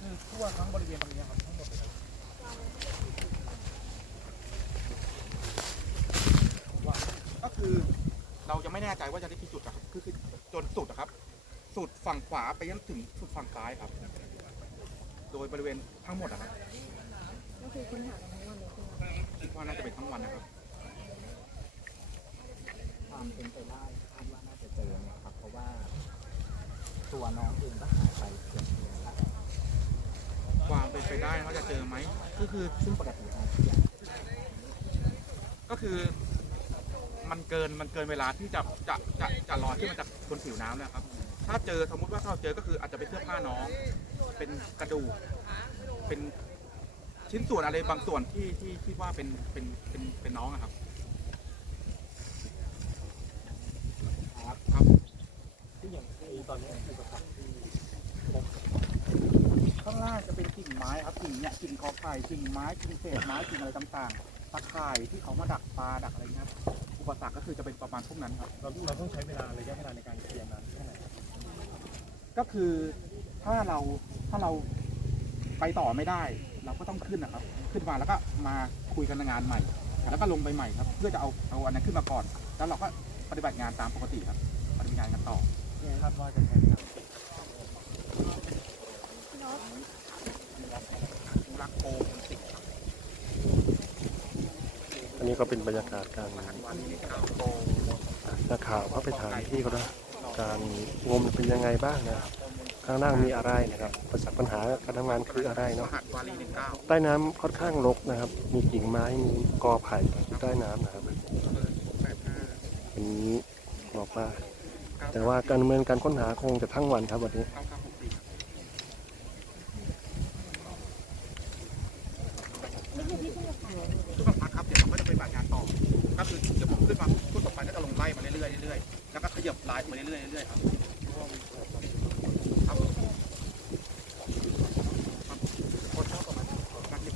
คือทั่วทั้งบริเวณตรงนี้ครับทั้งหมดเลยครับว่าก็คือเราจะไม่แน่ใจว่าจะได้กี่จุดอะครับคือคือจนสุดอะครับ สุดฝั่งขวาไปยันถึงสุดฝั่งซ้ายครับ โดยบริเวณทั้งหมดอะครับก็คือค้นหากันทั้งวันเลยใช่ไหมคิดว่าน่าจะเป็นทั้งวันนะครับความเป็นไปได้คาดว่าน่าจะเจอเนี่ยครับ เพราะว่าตัวน้องเองก็หายไปเกือบเดือน ความเป็นไปได้ว่าจะเจอไหมก็คือซึ่งปกติก็คือมันเกินมันเกินเวลาที่จะจะจะจะลอยขึ้นมาจากบนผิวน้ำแล้วครับ ถ้าเจอสมมุติว่าถ้าเราเจอก็คืออาจจะเป็นเสื้อผ้าน้อง เป็นกระดูกเป็นชิ้นส่วนอะไรบางส่วนที่ที่ที่ว่าเป็นเป็นเป็นเป็นน้องอะครับครับครับที่อย่างตอนนี้อุปสรรคที่พบข้างล่างจะเป็น ไม้ครับกิ่งเนี่ยกิ่งกอไผ่กิ่งไม้กิ่งเศษไม้กิ่งอะไรต่างๆตะข่ายที่เขามาดักปลาดักอะไรเงี้ยครับอุปสรรคก็คือจะเป็นประมาณพวกนั้นครับเราเราต้องใช้เวลาระยะเวลาในการเคลียร์นั้นแค่ไหนก็คือถ้าเราถ้าเราไปต่อไม่ได้ เราก็ต้องขึ้นนะครับ ขึ้นมาแล้วก็มาคุยกันในงานใหม่ แล้วก็ลงไปใหม่ครับ เพื่อจะเอาเอาอันนั้นขึ้นมาก่อน แล้วเราก็ปฏิบัติงานตามปกติครับปฏิบัติงานกันต่อคาดว่าจะใช้เวลา รักโกมันติด อั นนี้ก็เป็นบรรยากาศการวันนักข่าวเขาไปถามพี่เขานะการงมเป็นยังไงบ้างนะข้างล่างมีอะไรนะครับปัญหาปัญหาการทำงานคืออะไรเนาะใต้น้ำค่อนข้างรกนะครับ มีกิ่งไม้มีกอไผ่อยู่ใต้น้ำนะครับเบอร์แปดห้าอันนี้บอกว่าแต่ว่าการดำเนินการค้นหาคงจะทั้งวันครับวันนี้ ๆแล้วก็ขยับไลฟ์มาเรื่อยๆเรื่อยๆครับครับคนชอบประมาณนักสิบ